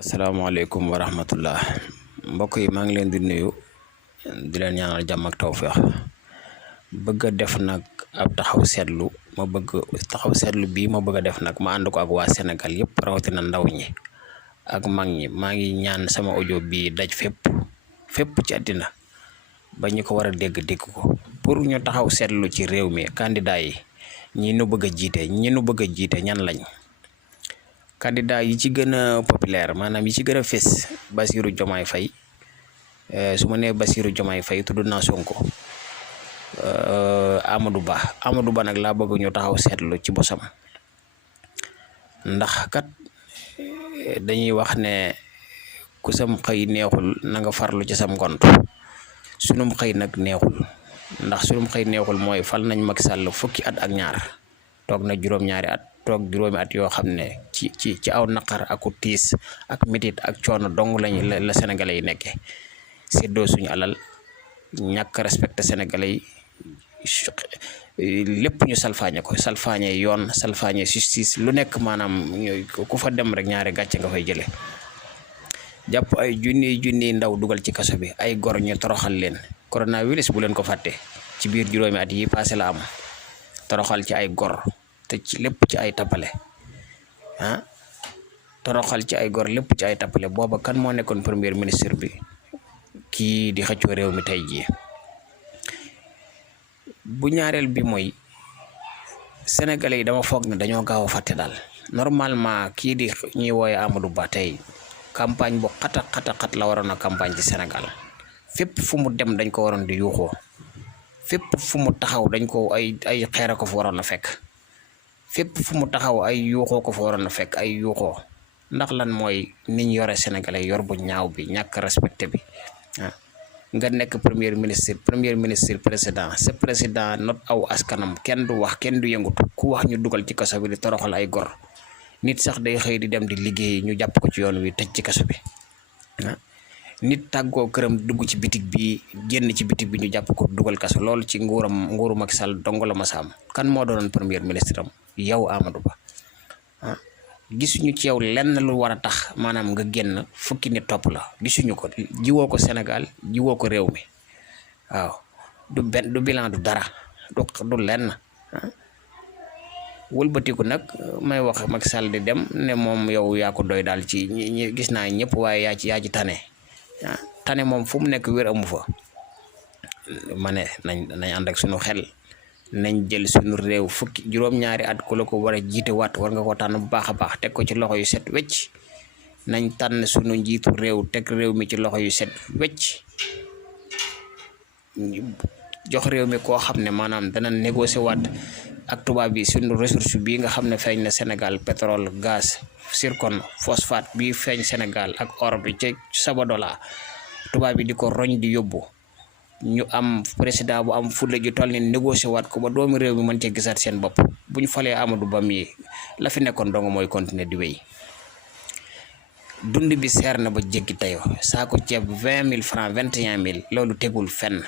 asalaamaaleykum wa rahmatullah mbokk yi maa ngi leen di nuyu di leen ñaanal jàmm ak tawfeex bëgg a def nag ab taxaw seetlu bii ma bëgg a def nag ma ànd ko ak waa Sénégal yëpp rawatina ndaw ñi ak mag ñi maa ngi ñaan sama audio bii daj fépp ci àddina ba ñu ko war a dégg ko pour ñu taxaw seetlu ci réew mi candidat yi ñi nu bëgg a jiite ñan lañ. candidat yi ci gën a populaire maanaam yi ci gën a fés Bassirou Diomaye Faye su ma nee Bassirou Diomaye Faye tudd naa Sonko Amadou Ba nag laa bëgg ñu taxaw seetlu ci bosam ndax kat dañuy wax ne ku sam xëy neexul na nga farlu ci sam ngont sunum xëy nag neexul ndax sunum xëy neexul mooy fal nañ Macky Sall fukki at ak ñaar toog na juróom-ñaari at toog juróomi at yoo xam ne ci aw naqar ak tiis ak métit ak coono dong lañu la sénégalais yi nekkee séddoo suñu alal ñàkk respecté sénégalais yi lépp ñu salfaañe yoon salfaañe justice lu nekk maanaam ku fa dem rek ñaari gàcce nga fay jële jàpp ay junniy ndaw dugal ci kaso bi ay gor ñu toroxal leen coronavirus bu leen ko fàtte ci biir juróomi at yi passé la am toroxal ci ay gor te ci lépp ci ay tappale toroxal ci ay gor lépp ci ay tappale booba kan moo nekkoon premier ministre bi kii di xëccoo réew mi tey jii bu ñaareel bi mooy sénégalais yi dama foog ne dañoo gaaw a fàtte daal normalement kii di ñuy wooye Amadou Ba tey campagne bu xat la waroon a campagne ci Sénégal fépp fu mu dem dañ ko waroon di yuuxoo fépp fu mu taxaw dañ ko ay xeera ko fa waroon a fekk fépp fu mu taxaw ay yuuxoo ko fa waroon a fekk ay yuuxoo ndax lan mooy niñ yore sénégalais yor bu ñaaw bi ñàkk respecté bi nga nekk premier ministre président sa président not aw askanam kenn du wax kenn du yëngutu ku wax ñu dugal ci kaso bi di toroxal ay gor nit sax day xëy di dem di liggéey ñu jàpp ko ci yoon wi tëj ci kaso bi nit tàggoo këram dugg ci bitig bi génn ci bitig bi ñu jàpp ko dugal kaso loolu ci nguuru Macky Sall dong la ma saam kan moo doonoon premier ministre am yow Amadou Ba gisuñu ci yow lenn lu war a tax maanaam nga génn fukki nit topp la gisuñu ko jiwoo ko Sénégal jiwoo ko réew mi waaw du bilan du dara du lenn wëlbatiku nag may wax Macky Sall di dem ne moom yow yaa ko doy daal ci ñi gis naa ñëpp waaye yaa ci tane tane moom fu mu nekk wér amu fa ma ne nañ ànd ak suñu xel nañ jël suñu réew fukki juróom-ñaari at ku la ko war a jiite waat war nga ko tànn bu baax a baax teg ko ci loxo yu set wecc nañ tànn suñu njiitu réew teg réew mi ci loxo yu set wecc jox réew mi koo xam ne maanaam dana négocier waat ak tubaab bi suñu ressource bii nga xam ne feeñ na Sénégal pétrole gaz zircon phosphate bii feeñ Sénégal ak or bi ci Sabadola tubaab bi di ko roñ di yóbbu ñu am président bu am fulla ji toll ni négocier waat ko ba doomu réew mi mën cee gisaat seen bopp bu ñu falee Amadou Ba mi la fi nekkoon dong mooy continuer di wéy dund bi seer na ba jéggi tayoo saako ceeb 20 000 francs 21 000 loolu tegul fenn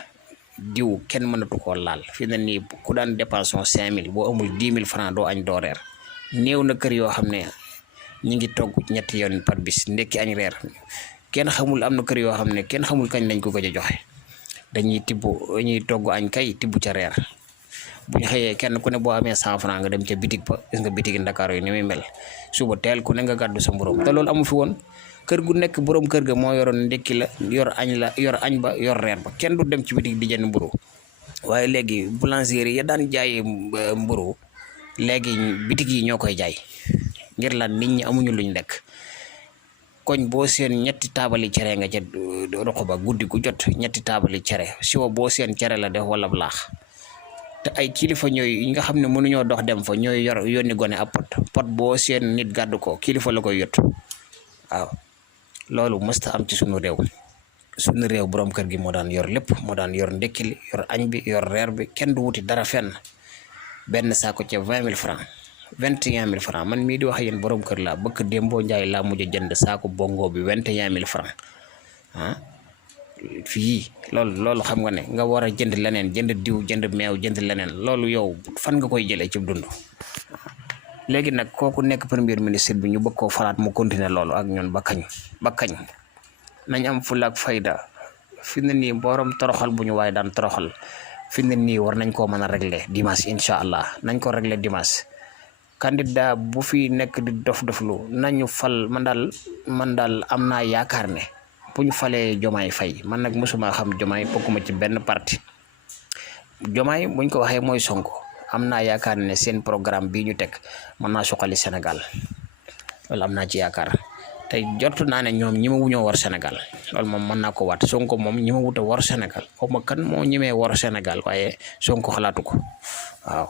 diw kenn mënatu koo laal fi na nii ku daan dépense 5 000 boo amul 10 000 francs doo añ doo reer néew na kër yoo xam ne ñi ngi togg ñetti yoon par bis ndekki añ reer kenn xamul am na kër yoo xam ne kenn xamul kañ lañ ko gëj a joxe dañuy togg añ kay tibb ca reer bu ñu xëyee kenn ku ne boo amee 100 francs nga dem ca bitig ba gis nga bitigi Ndakaaru yi ni muy mel suba teel ku ne nga gàddu sa mburóom te loolu amu fi woon kër gu nekk boroom kër ga moo yoroon ndekki la yor añ ba yor reer ba kenn du dem ci bitig di jënd mburu waaye léegi boulangerie ya daan jaayee mburu léegi bitig yi ñoo koy jaay ngir lan nit ñi amuñu luñ lekk koñ boo seen ñetti taabali cere nga ca roq ba guddi gu jot ñetti taabali cere siwa boo seen cere la def wala laax te ay kilifa ñooy nga xam ne mënuñoo dox dem fa ñooy yónni gone ab pot boo seen nit gàddu ko kilifa la koy yot waaw loolu mësta am ci sunu réew borom kër gi moo daan yor lépp moo daan yor ndekki li yor añ bi yor reer bi kenn du wuti dara fenn benn saako ca 20 000 francs 21 000 francs man mii di wax yéen borom kër laa bëkk démboo njaay laa mujj a jënd saako bongo bi 21 000 francs fii loolu xam nga ne nga war a jënd leneen jënd diw jënd meew jënd leneen loolu yow fan nga koy jëlee ci dund léegi nag kooku nekk premier ministre bi ñu bëgg koo falaat mu continuer loolu ak ñun ba kañ nañ am fulla ak fayda fi ne nii borom toroxal bu ñu waaye daan toroxal fi ne nii war nañ koo mën a régler dimanche incha allah nañ ko régler dimanche. candidat bu fi nekk di doflu nañu fal man daal am naa yaakaar ne bu ñu falee Diomaye Faye man nag mosuma xam Diomaye bokkuma ci benn parti Diomaye buñ ko waxee mooy Sonko am naa yaakaar ne seen programme bii ñu teg mën naa suqali Sénégal loolu am naa ci yaakaar tey jotu naa ne ñoom ñi ma wuñoo war Sénégal loolu moom mën naa ko waat Sonko moom ñi ma wut a war Sénégal xaw ma kan moo ñemee war Sénégal waaye Sonko xalaatu ko waaw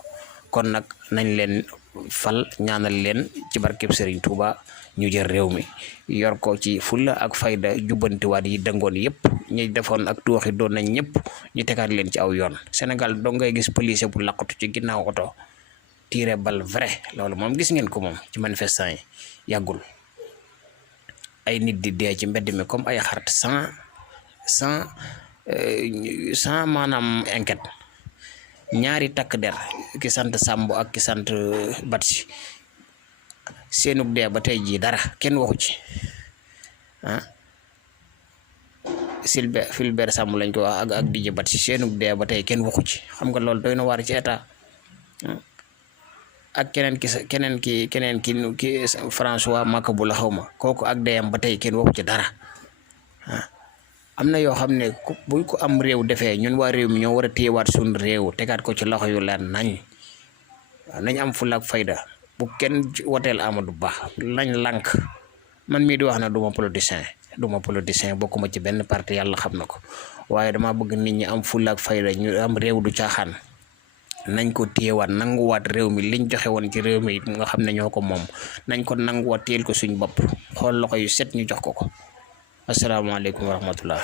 kon nag nañ leen fal ñaanal leen ci barkeb Serigne Touba ñu jël réew mi yor ko ci fulla ak fayda jubbantiwaat yi dëngoon yëpp ñi defoon ak tuuxi doon nañ ñëpp ñu tegaat leen ci aw yoon Sénégal doo ngay gis police bu laqatu ci ginnaaw oto tiire bal vrai loolu moom gis ngeen ko moom ci manifestant yi yàggul ay nit di dee ci mbedd mi comme ay xarit sans maanaam enquête ñaari takk der ki sant Samb ak ki sant Batsi seenug dee ba tey jii dara kenn waxu ci Fulbert Samb lañ ko wax ak Didier Batsi seenug dee ba tey kenn waxu ci xam nga loolu doy na waar ci état ak keneen ki François Makabu la xaw ma kooku ak deyam ba tey kenn waxu ci dara am na yoo xam ne buñ ko am réew defee ñun waa réew mi ñoo war a téyewaat suñu réew tegaat ko ci loxo yu leer nañ am fulla ak fayda bu kenn woteel Amadou Ba lañ lànk man mii di wax na du ma politicien bokkuma ci benn parti yàlla xam na ko waaye dama bëgg nit ñi am fulla ak fayda ñu am réew du caaxaan nañ ko téyewaat nanguwaat réew mi liñ joxe woon ci réew mi nga xam ne ñoo ko moom nañ ko nanguwaat téyel ko suñ bopp xool loxo yu set ñu jox ko asalaamaaleykum wa rahmatullah